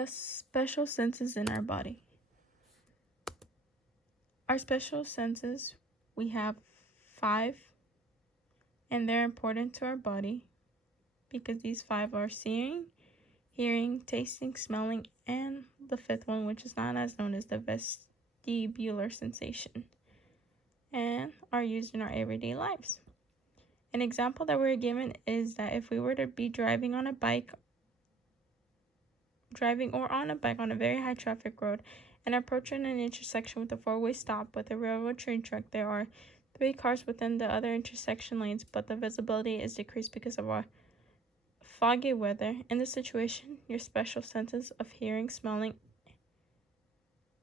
The special senses in our body. Our special senses, we have 5, and they're important to our body because these 5 are seeing, hearing, tasting, smelling, and the 5th one, which is not as known as the vestibular sensation, and are used in our everyday lives. An example that we're given is that if we were to be driving or on a bike on a very high traffic road and approaching an intersection with a 4-way stop with a railroad train track, there are 3 cars within the other intersection lanes, but the visibility is decreased because of our foggy weather. In this situation, your special senses of hearing, smelling,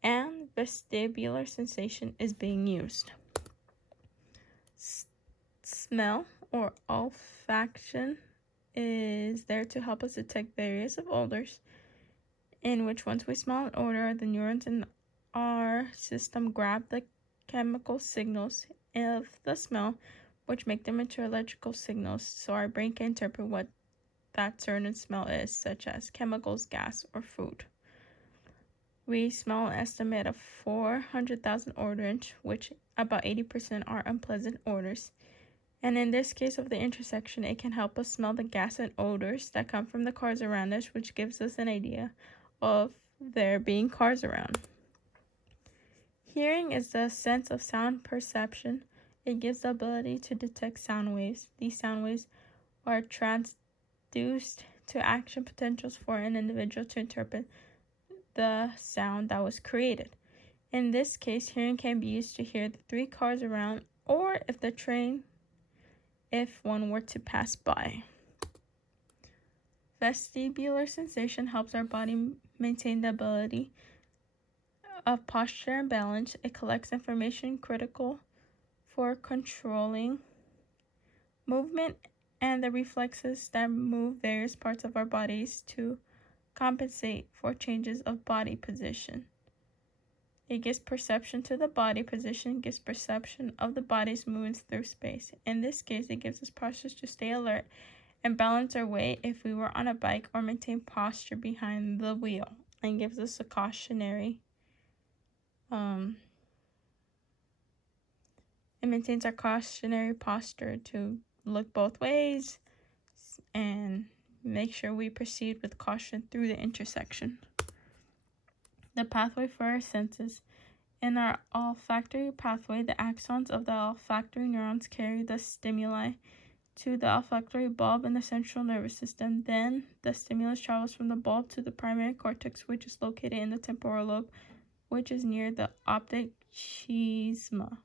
and vestibular sensation is being used. Smell or olfaction is there to help us detect various odors, in which once we smell an odor, the neurons in our system grab the chemical signals of the smell, which make them into electrical signals, so our brain can interpret what that certain smell is, such as chemicals, gas, or food. We smell an estimate of 400,000 odors, which about 80% are unpleasant odors. And in this case of the intersection, it can help us smell the gas and odors that come from the cars around us, which gives us an idea of there being cars around. Hearing is the sense of sound perception. It gives the ability to detect sound waves. These sound waves are transduced to action potentials for an individual to interpret the sound that was created. In this case, hearing can be used to hear the 3 cars around, or if one were to pass by. Vestibular sensation helps our body maintain the ability of posture and balance. It collects information critical for controlling movement and the reflexes that move various parts of our bodies to compensate for changes of body position. It gives perception to the body position, gives perception of the body's movements through space. In this case, it gives us postures to stay alert and balance our weight if we were on a bike, or maintain posture behind the wheel, and gives us a cautionary it maintains our cautionary posture to look both ways and make sure we proceed with caution through the intersection. The pathway for our senses. In our olfactory pathway, the axons of the olfactory neurons carry the stimuli to the olfactory bulb in the central nervous system. Then the stimulus travels from the bulb to the primary cortex, which is located in the temporal lobe, which is near the optic chiasma.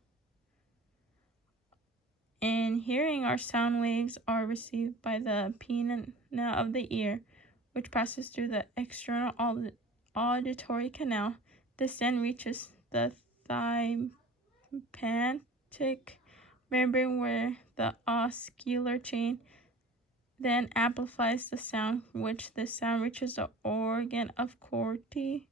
In hearing, our sound waves are received by the pinna of the ear, which passes through the external auditory canal. This then reaches the tympanic membrane, where the oscular chain then amplifies the sound, which the sound reaches the organ of Corti,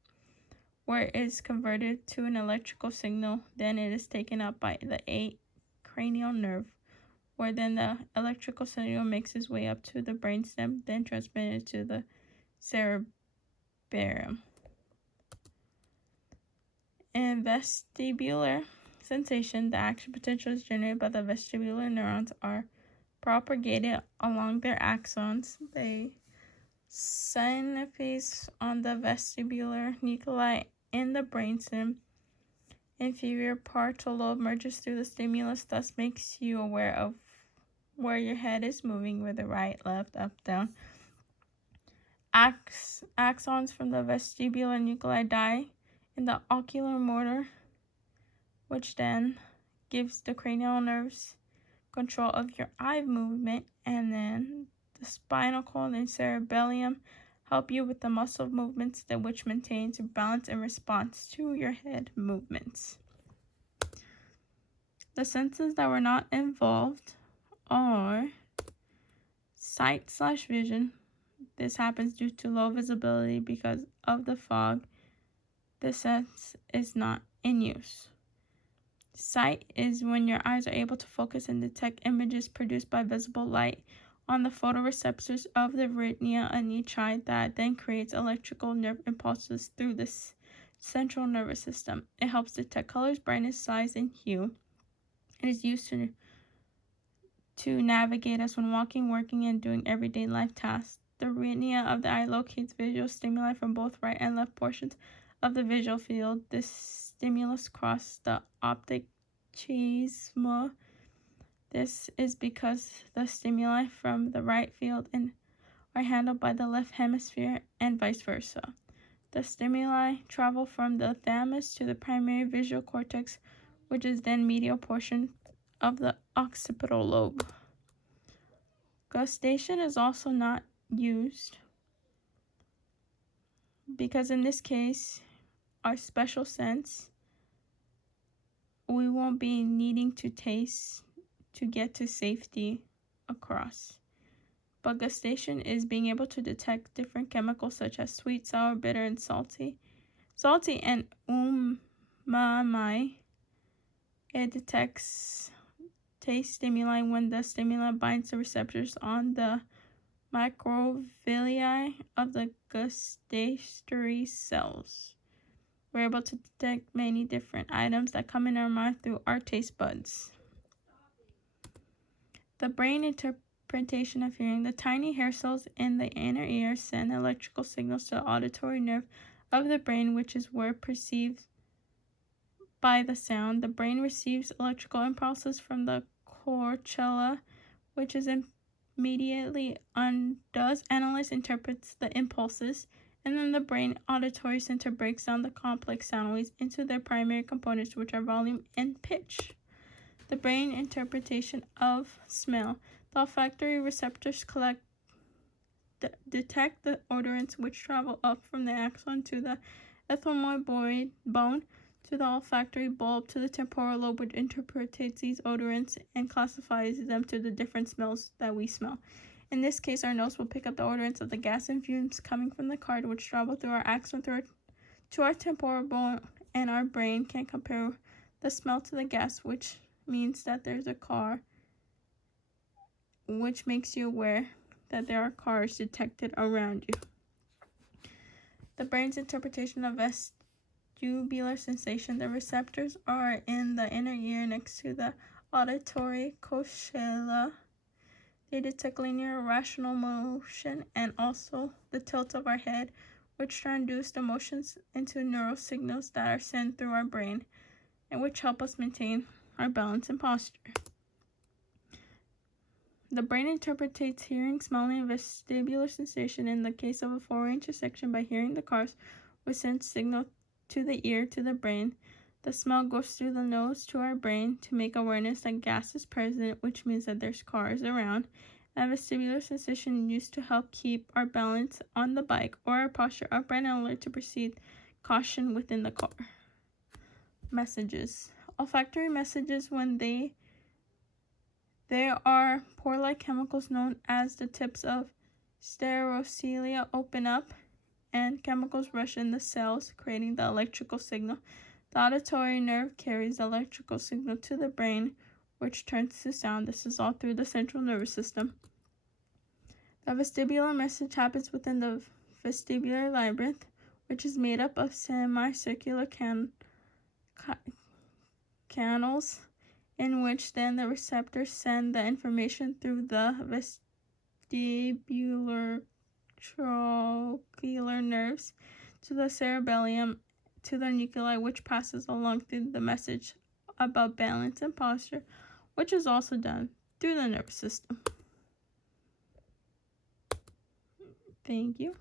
where it is converted to an electrical signal. Then it is taken up by the 8th cranial nerve, where then the electrical signal makes its way up to the brainstem, then transmitted to the cerebellum. In vestibular sensation, the action potentials generated by the vestibular neurons are propagated along their axons. They synapse on the vestibular nuclei in the brainstem. Inferior parietal lobe merges through the stimulus, thus makes you aware of where your head is moving, whether right, left, up, down. Axons from the vestibular nuclei die in the ocular motor, which then gives the cranial nerves control of your eye movement, and then the spinal cord and cerebellum help you with the muscle movements, which maintains your balance in response to your head movements. The senses that were not involved are sight/vision. This happens due to low visibility because of the fog. This sense is not in use. Sight is when your eyes are able to focus and detect images produced by visible light on the photoreceptors of the retina in each eye that then creates electrical nerve impulses through the central nervous system. It helps detect colors, brightness, size, and hue. It is used to navigate us when walking, working, and doing everyday life tasks. The retina of the eye locates visual stimuli from both right and left portions of the visual field. This stimulus crosses the optic chiasma. This is because the stimuli from the right field are handled by the left hemisphere and vice versa. The stimuli travel from the thalamus to the primary visual cortex, which is then medial portion of the occipital lobe. Gustation is also not used because in this case, our special sense, we won't be needing to taste to get to safety across. But gustation is being able to detect different chemicals such as sweet, sour, bitter, and salty. Salty and umami. It detects taste stimuli when the stimuli binds the receptors on the microvilli of the gustatory cells. We're able to detect many different items that come in our mouth through our taste buds. The brain interpretation of hearing. The tiny hair cells in the inner ear send electrical signals to the auditory nerve of the brain, which is where perceived by the sound. The brain receives electrical impulses from the cortella, which is immediately analyzes, interprets the impulses, and then the brain auditory center breaks down the complex sound waves into their primary components, which are volume and pitch. The brain interpretation of smell. The olfactory receptors detect the odorants which travel up from the axon to the ethmoid bone to the olfactory bulb to the temporal lobe, which interprets these odorants and classifies them to the different smells that we smell. In this case, our nose will pick up the odorants of the gas and fumes coming from the car, which travel through our axon to our temporal bone, and our brain can compare the smell to the gas, which means that there's a car, which makes you aware that there are cars detected around you. The brain's interpretation of vestibular sensation. The receptors are in the inner ear next to the auditory cochlear. They detect linear rational motion and also the tilt of our head, which transduce the motions into neural signals that are sent through our brain and which help us maintain our balance and posture. The brain interprets hearing, smelling, and vestibular sensation. In the case of a four-way intersection, by hearing the cars, we send signal to the ear to the brain. The smell goes through the nose to our brain to make awareness that gas is present, which means that there's cars around. And vestibular sensation used to help keep our balance on the bike or our posture upright and alert to perceive caution within the car. Messages. Olfactory messages. When there are pore-like chemicals known as the tips of stereocilia open up and chemicals rush in the cells, creating the electrical signal. The auditory nerve carries the electrical signal to the brain, which turns to sound. This is all through the central nervous system. The vestibular message happens within the vestibular labyrinth, which is made up of semicircular canals, in which then the receptors send the information through the vestibular trochlear nerves to the cerebellum to the nuclei, which passes along through the message about balance and posture, which is also done through the nervous system. Thank you.